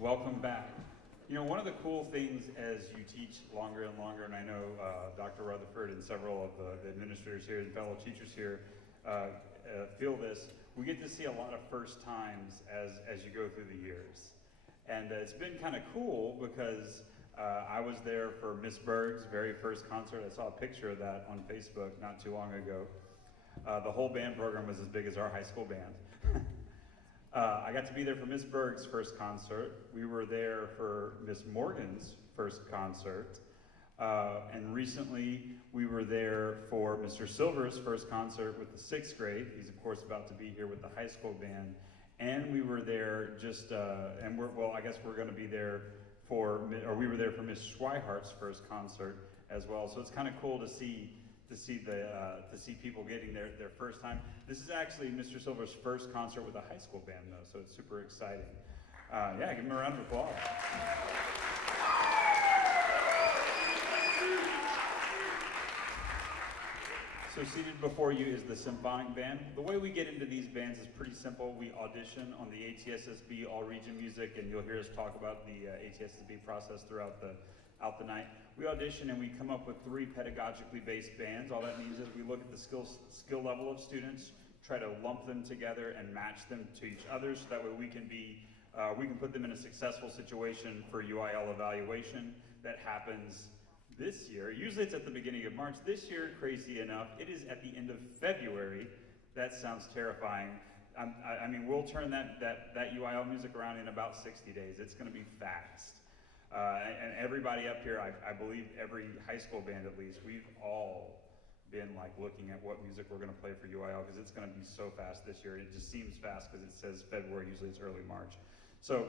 Welcome back. You know, one of the cool things as you teach longer and longer, and I know Dr. Rutherford and several of the administrators here and fellow teachers here feel this, we get to see a lot of first times as you go through the years. And it's been kind of cool because I was there for Miss Berg's very first concert. I saw a picture of that on Facebook not too long ago. The whole band program was as big as our high school band. I got to be there for Miss Berg's first concert. We were there for Miss Morgan's first concert. And recently we were there for Mr. Silver's first concert with the 6th grade. He's of course about to be here with the high school band. And we were there I guess we're gonna be there we were there for Miss Schweihart's first concert as well. So it's kind of cool to see people getting their first time. This is actually Mr. Silver's first concert with a high school band, though, so it's super exciting. Yeah, give him a round of applause. So seated before you is the Symphonic band. The way we get into these bands is pretty simple. We audition on the ATSSB All Region Music, and you'll hear us talk about the ATSSB process throughout the night. We audition and we come up with 3 pedagogically based bands. All that means is we look at the skill level of students, try to lump them together and match them to each other so that way we can put them in a successful situation for UIL evaluation that happens this year. Usually it's at the beginning of March. This year, crazy enough, it is at the end of February. That sounds terrifying. I mean, we'll turn that UIL music around in about 60 days. It's gonna be fast. And everybody up here, I believe every high school band at least, we've all been like looking at what music we're gonna play for UIL because it's gonna be so fast this year. It just seems fast because it says February, usually it's early March. So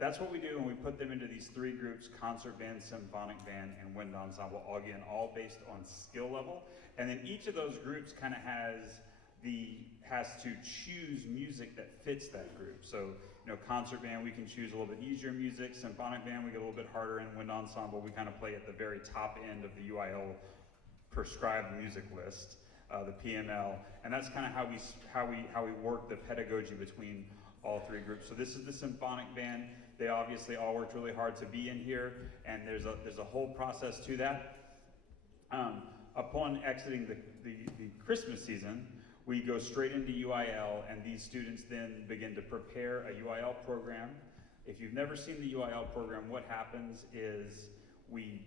that's what we do, and we put them into these 3 groups: concert band, symphonic band, and wind ensemble, all based on skill level. And then each of those groups kind of has to choose music that fits that group. So, concert band, we can choose a little bit easier music. Symphonic band, we get a little bit harder, and wind ensemble, we kind of play at the very top end of the UIL prescribed music list, the PML, and that's kind of how we work the pedagogy between all 3 groups. So this is the symphonic band. They obviously all worked really hard to be in here, and there's a whole process to that. Upon exiting the Christmas season, we go straight into UIL, and these students then begin to prepare a UIL program. If you've never seen the UIL program, what happens is we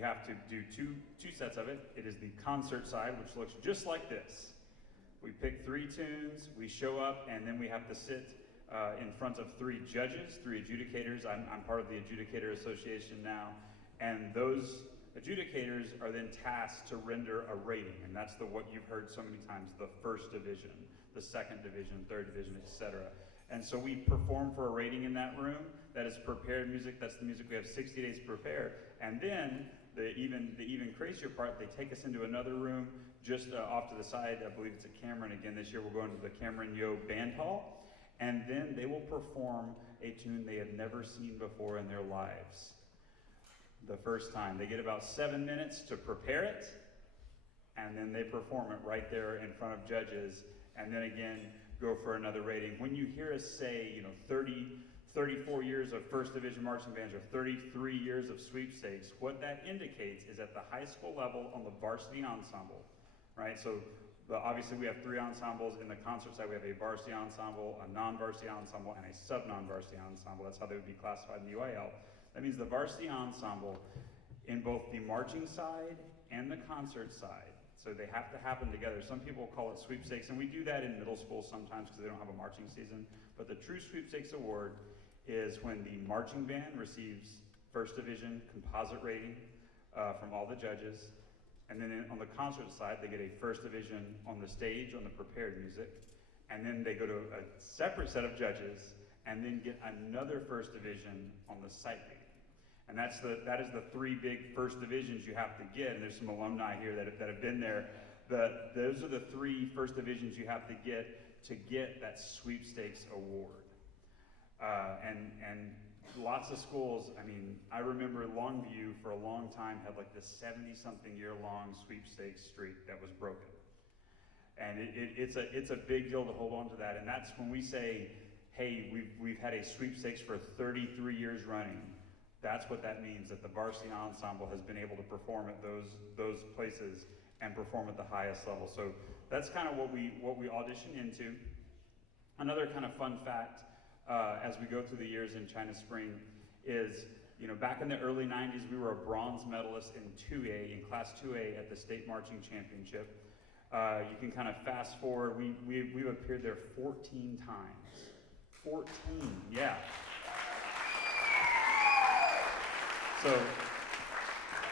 have to do two sets of it. It is the concert side, which looks just like this. We pick 3 tunes, we show up, and then we have to sit in front of 3 judges, 3 adjudicators. I'm part of the Adjudicator Association now, and those adjudicators are then tasked to render a rating, and that's what you've heard so many times: the 1st division, the 2nd division, 3rd division, etc. And so we perform for a rating in that room. That is prepared music. That's the music we have 60 days to prepare. And then the even crazier part, they take us into another room just off to the side. I believe it's at Cameron again this year. We're going to the Cameron Yo Band Hall, and then they will perform a tune they have never seen before in their lives. The first time. They get about 7 minutes to prepare it, and then they perform it right there in front of judges, and then again go for another rating. When you hear us say, 34 years of 1st Division marching bands or 33 years of sweepstakes, what that indicates is at the high school level on the varsity ensemble, right? So obviously we have 3 ensembles. In the concert side, we have a varsity ensemble, a non-varsity ensemble, and a sub-non-varsity ensemble. That's how they would be classified in the UIL. That means the varsity ensemble in both the marching side and the concert side. So they have to happen together. Some people call it sweepstakes, and we do that in middle school sometimes because they don't have a marching season. But the true sweepstakes award is when the marching band receives 1st division composite rating from all the judges. And then on the concert side, they get a 1st division on the stage on the prepared music. And then they go to a separate set of judges and then get another 1st division on the sight reading. And that is the 3 big 1st divisions you have to get, and there's some alumni here that have been there. Those are the 3 1st divisions you have to get that sweepstakes award. And lots of schools, I remember Longview for a long time had like this 70-something year long sweepstakes streak that was broken. And it's a big deal to hold on to that, and that's when we say hey, we've had a sweepstakes for 33 years running. That's what that means, that the varsity ensemble has been able to perform at those places and perform at the highest level. So that's kind of what we audition into. Another kind of fun fact as we go through the years in China Spring is, you know, back in the early 90s, we were a bronze medalist in 2A, in Class 2A at the State Marching Championship. You can kind of fast forward, we've appeared there 14 times. 14, yeah. So,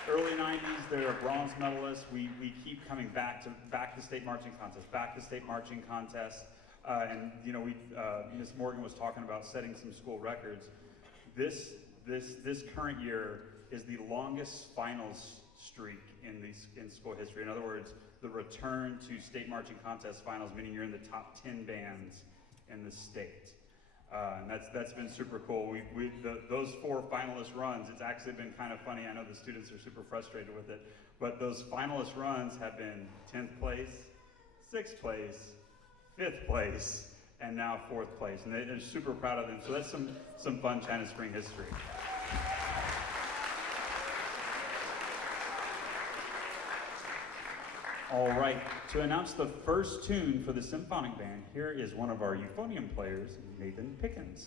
early 90s, they're a bronze medalist. We keep coming back to state marching contests. And you know, Ms. Morgan was talking about setting some school records. This current year is the longest finals streak in school history. In other words, the return to state marching contest finals, meaning you're in the top 10 bands in the state. And that's been super cool. Those 4 finalist runs, it's actually been kind of funny. I know the students are super frustrated with it, but those finalist runs have been 10th place, 6th place, 5th place, and now 4th place. And they're super proud of them. So that's some fun China Spring history. All right, to announce the first tune for the Symphonic Band, here is one of our euphonium players, Nathan Pickens.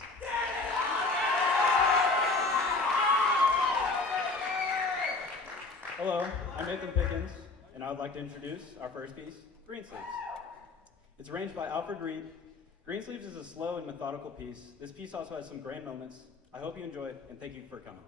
Hello, I'm Nathan Pickens, and I would like to introduce our first piece, Greensleeves. It's arranged by Alfred. Greensleeves is a slow and methodical piece. This piece also has some grand moments. I hope you enjoy it, and thank you for coming.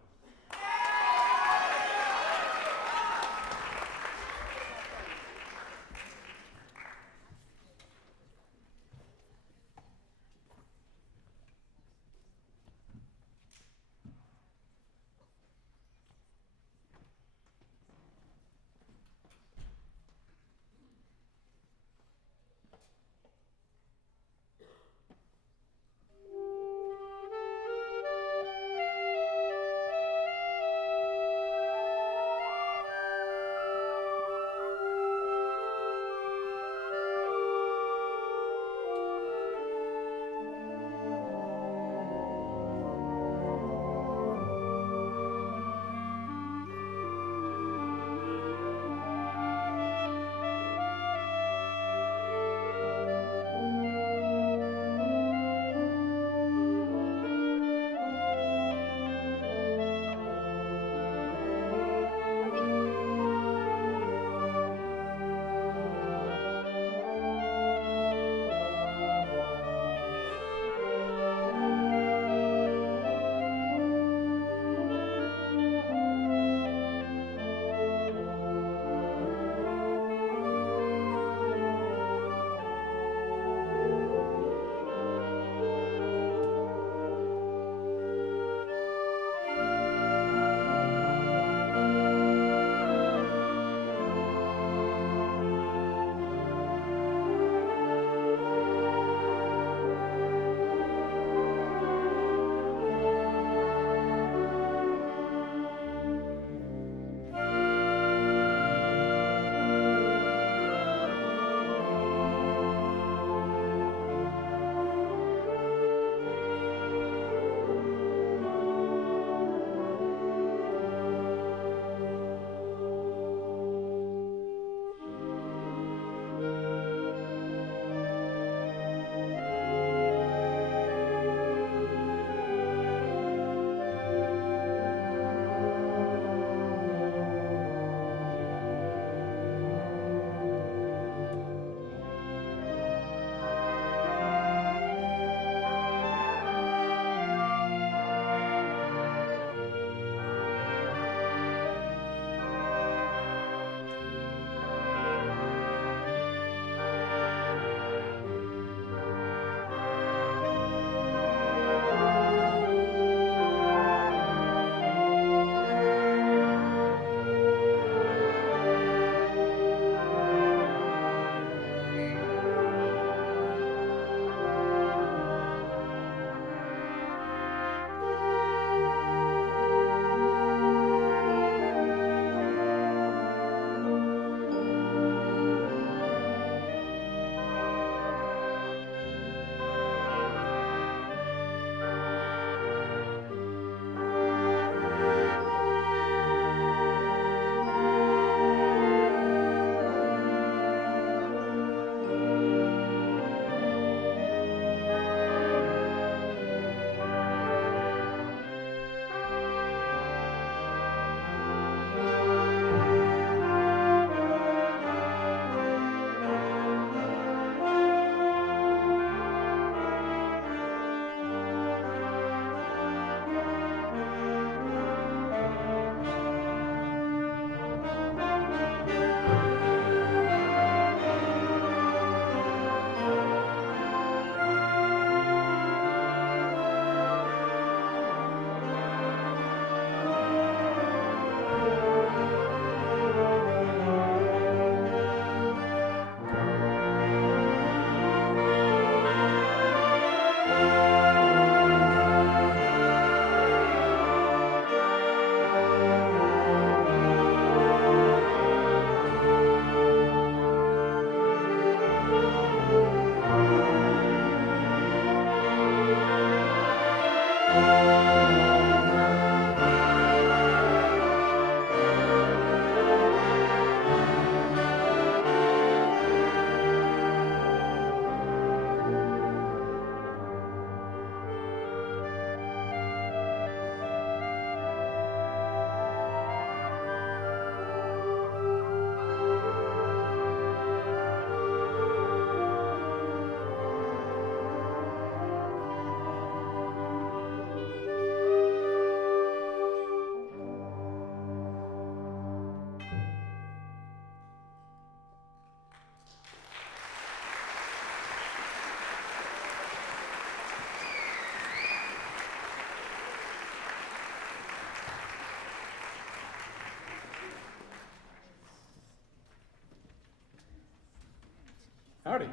Howdy.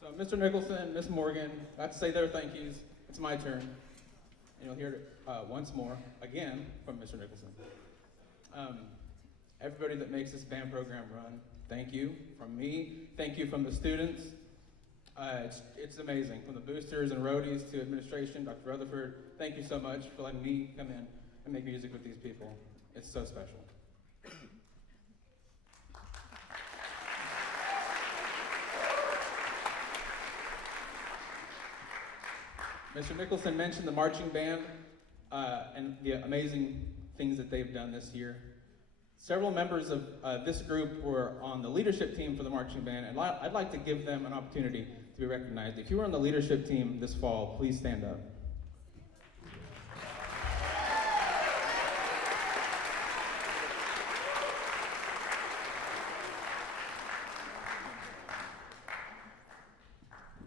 So Mr. Nicholson, Miss Morgan, got to say their thank yous. It's my turn. And you'll hear it once more, again, from Mr. Nicholson. Everybody that makes this band program run, thank you from me. Thank you from the students. It's amazing. From the boosters and roadies to administration, Dr. Rutherford, thank you so much for letting me come in and make music with these people. It's so special. Mr. Nicholson mentioned the marching band and the amazing things that they've done this year. Several members of this group were on the leadership team for the marching band, and I'd like to give them an opportunity to be recognized. If you were on the leadership team this fall, please stand up.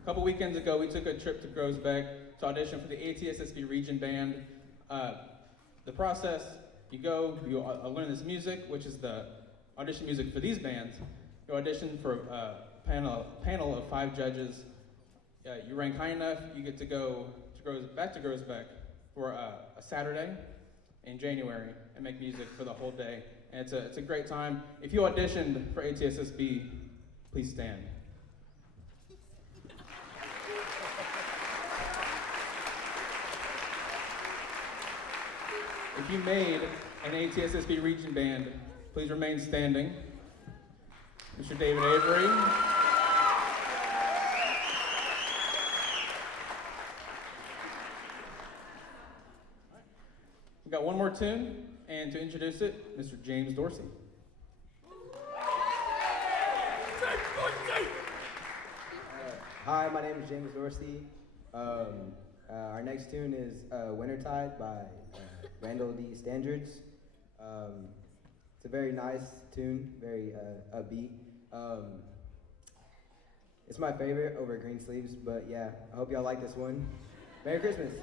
A couple weekends ago, we took a trip to Groesbeck to audition for the ATSSB Region Band. The process, you go, you learn this music, which is the audition music for these bands. You audition for a panel of 5 judges. You rank high enough, you get to go back to Groesbeck for a Saturday in January and make music for the whole day. And it's a great time. If you auditioned for ATSSB, please stand. If you made an ATSSB Region Band, please remain standing. Mr. David Avery. We've got one more tune, and to introduce it, Mr. James Dorsey. Hi, my name is James Dorsey. Our next tune is Wintertide by Randall D. Standridge. It's a very nice tune, very upbeat. It's my favorite over Greensleeves, but yeah, I hope y'all like this one. Merry Christmas.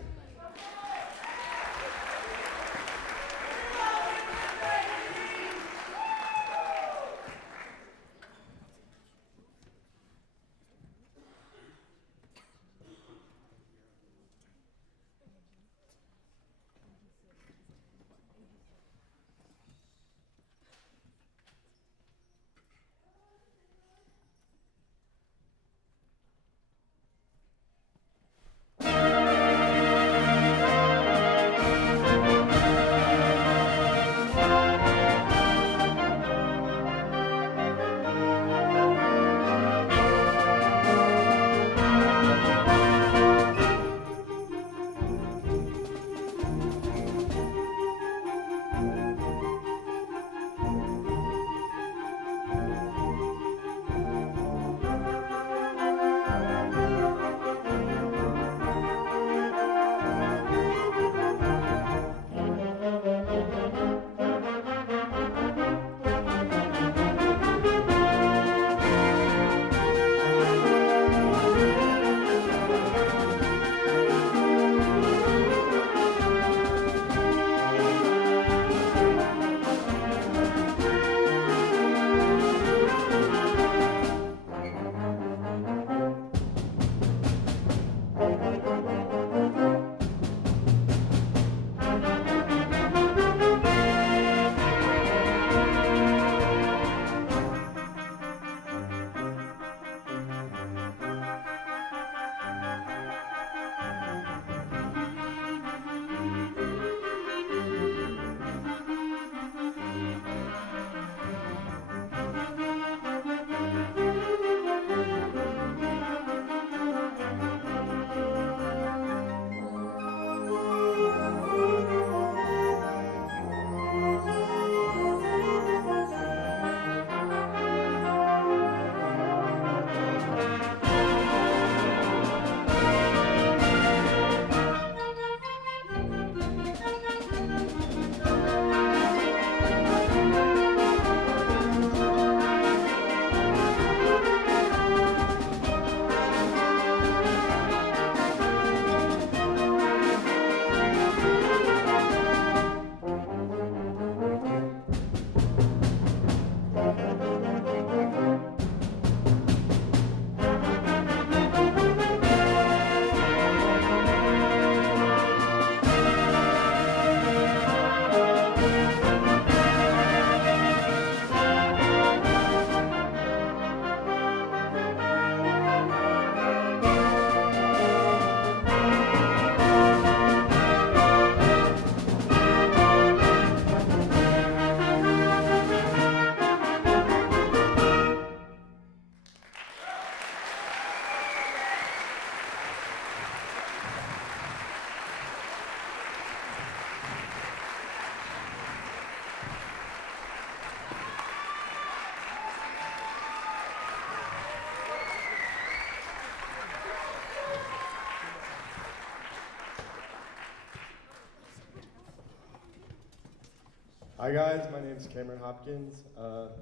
Hi guys, my name is Cameron Hopkins.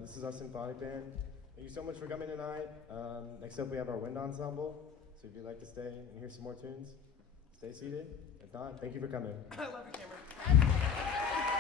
This is our symphonic band. Thank you so much for coming tonight. Next up we have our wind ensemble. So if you'd like to stay and hear some more tunes, stay seated. If not, thank you for coming. I love you, Cameron.